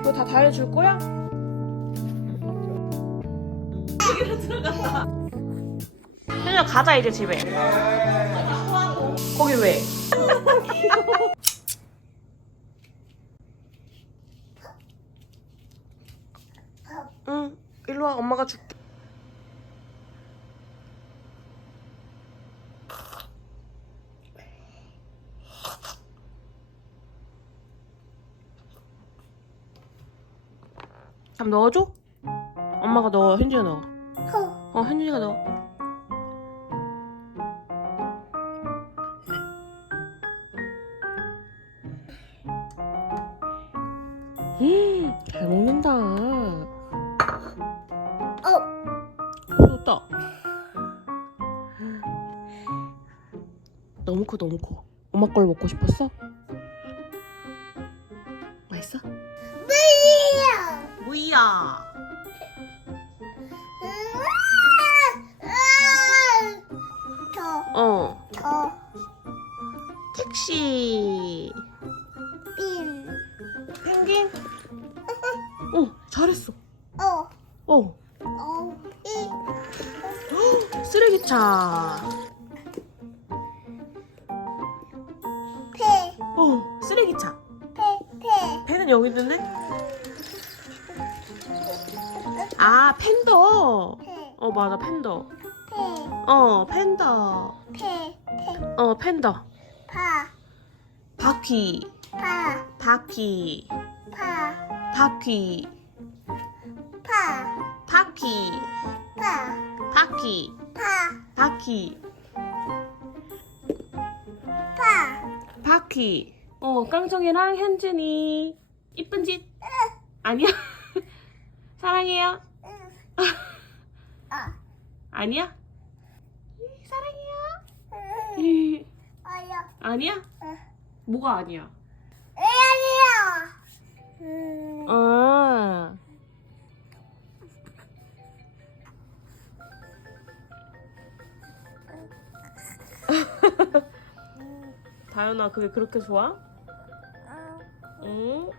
이거 다 다해줄 거야? 현이야 가자 이제 집에 거기 왜? 응 일로 와 엄마가 줄게 한번 넣어줘? 엄마가 넣어 현준이가 넣어. 어 현준이가 넣어. 음, 잘 먹는다. 어, 좋다. 너무 커 너무 커. 엄마 걸 먹고 싶었어? 저, 어. 저, 택시. 빈, 펭귄 어 잘했어. 어, 어. 어, 이, 쓰레기차 팬더. 폐, 어 맞아 팬더. 폐, 어 팬더. 어 팬더. 파, 바퀴. 파, 바퀴. 파, 바퀴. 파, 바퀴. 파, 바퀴. 파, 바퀴. 파, 바퀴. 어 깡총이랑 현준이. 이쁜 짓. 아니야. 사랑해요 아, 아니야? 사랑해요. 어여, 아니야? 뭐가 아니야? 아니야. 음, 아. 다현아 그게 그렇게 좋아? 응?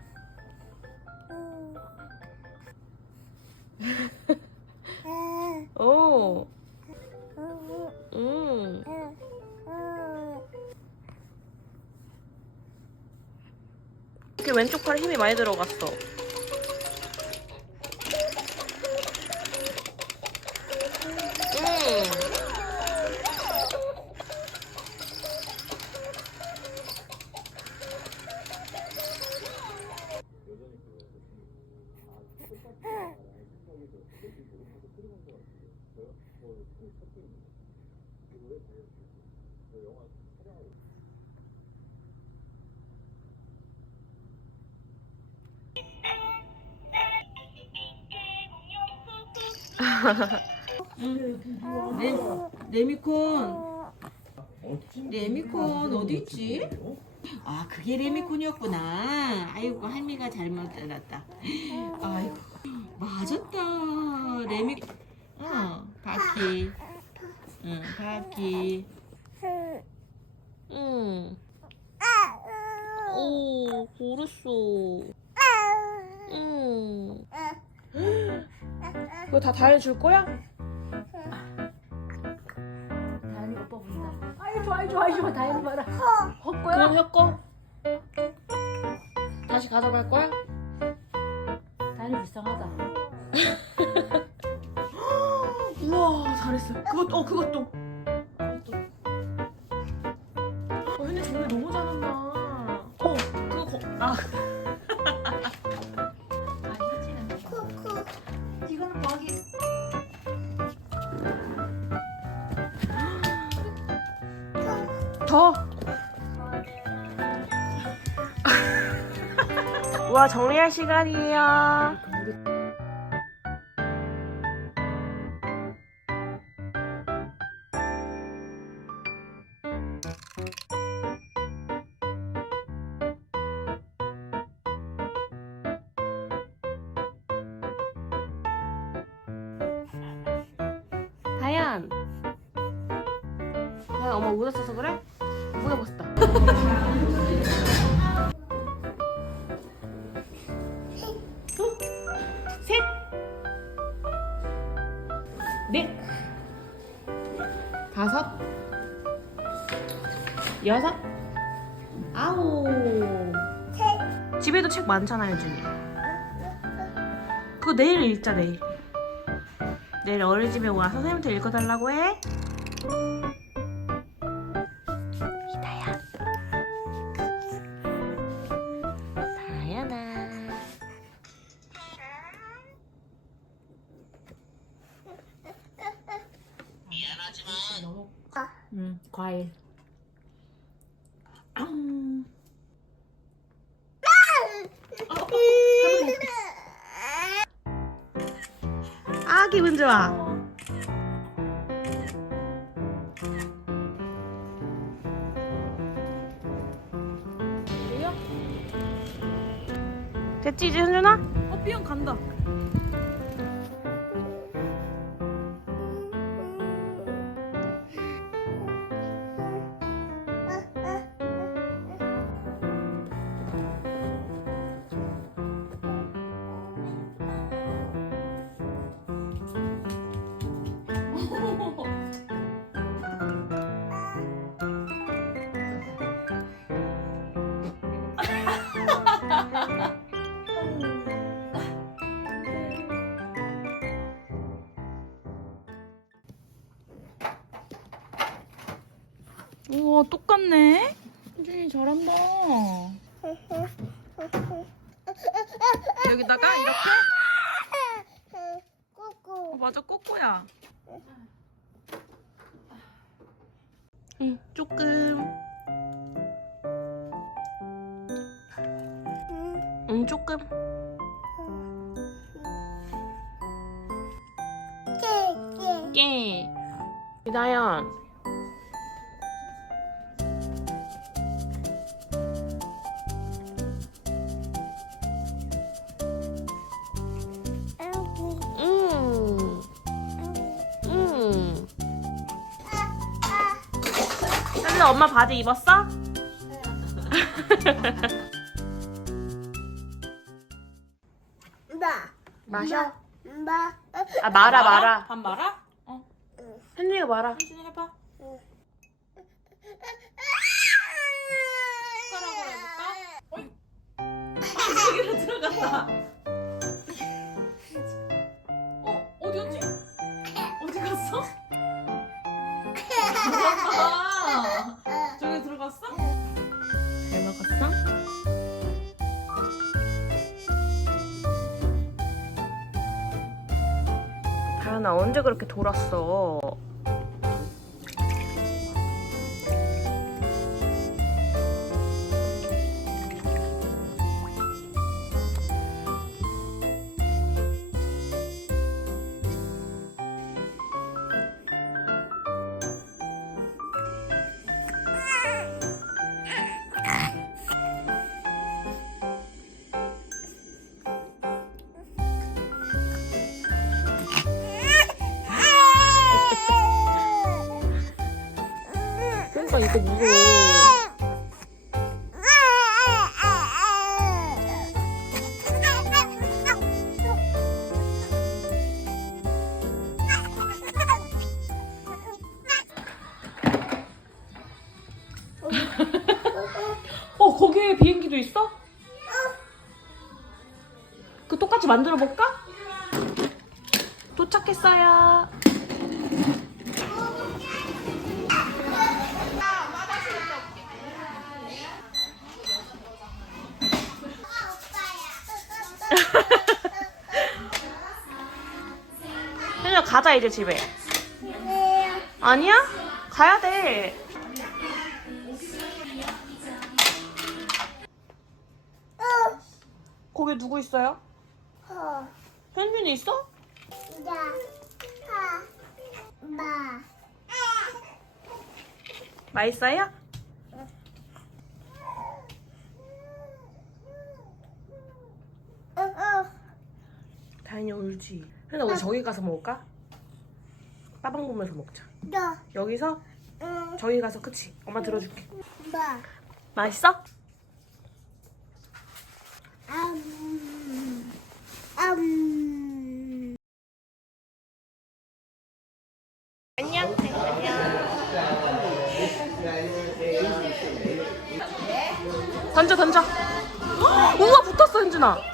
왼쪽 팔에 힘이 많이 들어갔어. 레, 레미콘 레미콘 어디 있지? 아 그게 레미콘이었구나 아이고 할미가 잘못 알았다 아이고 맞았다 레미 어 바퀴 응 바퀴 응. 오, 잘했어. 응. 이거 다 다해줄 거야? 다현이 오빠 본다. 아이 좋아, 아이 좋아, 아이 좋아. 다현이 봐라. 헛 거야? 그럼 혁거 다시 가져갈 거야? 다현이 불쌍하다. 우와, 잘했어. 그것, 어, 그것도. 그것도. 더. 와, 정리할 시간이에요. 다현. 다현, 엄마 써서 그래? 뭐야 멋있다. 셋, 넷, 다섯, 여섯, 아홉. 집에도 책 많잖아요, 준이. 그거 내일 읽자 내일. 내일 어린이집에 와 선생님한테 읽어달라고 해. 응 과일. 아, 기분 좋아. 됐지, 이제 현준아? 어 삐용 간다. 우와 똑같네. 현준이 잘한다. 여기다가 이렇게. 꼬꼬. 어, 맞아 꼬꼬야. 응, 조금. 응, 조금. 깨 깨. 깨. 이다연. 음. 음. 현준아, 엄마 바지 입었어? 마셔. 마. 아, 말아, 말아. 밥 말아? 어. 현준이가 말아. 현준이 해봐. 숟가락으로 해볼까? 여기로 들어갔다. 어 어디 갔지? 어디 갔어? 들어갔다. 저기 들어갔어? 잘 먹었어? 다현아 언제 그렇게 돌았어? 어 거기에 비행기도 있어? 그 똑같이 만들어 볼까? 도착했어요. 가자 이제 집에. 아니야? 가야 돼. 거기 누구 있어요? 현준이 있어? 마. 맛있어요? 다현이 울지. 현아 우리 저기 가서 먹을까? 빠방 보면서 먹자. 너. 여기서 응. 저기 가서 그치? 엄마 들어줄게. 뭐. 맛있어? 암. 암. 안녕. 안녕. 던져 던져. 우와 붙었어 현준아.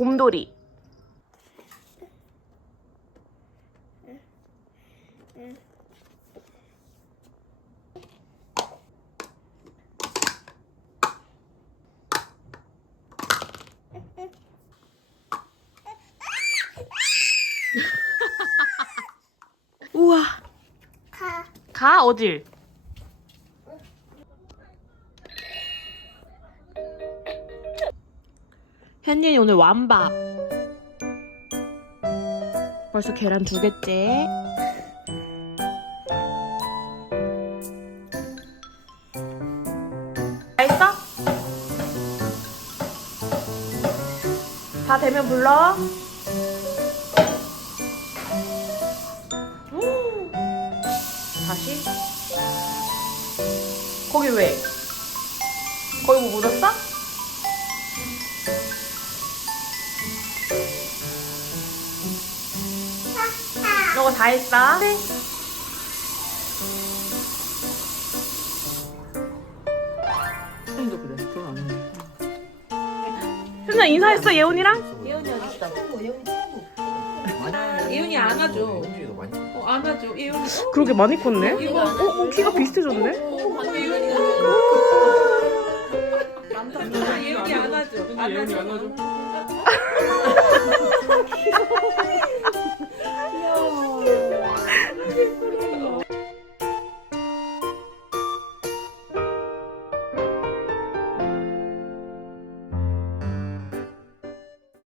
곰돌이. 우와. 가. 가 어딜? 현진이 오늘 완밥. 벌써 계란 두 개째. 다 했어? 다 되면 불러. 음. 다시. 거기 왜? 너거 다 했어? 네. 형도 그래. 그건 안 해. 현아 인사했어 예원이랑? 예은이 어디 있어? 아, 예은이 안아줘. 어, 안아줘. 예은이. 그러게 많이 컸네. 이거 어, 어 키가 비슷해졌네. 아, 예은이 안아줘. 안아줘. Oh.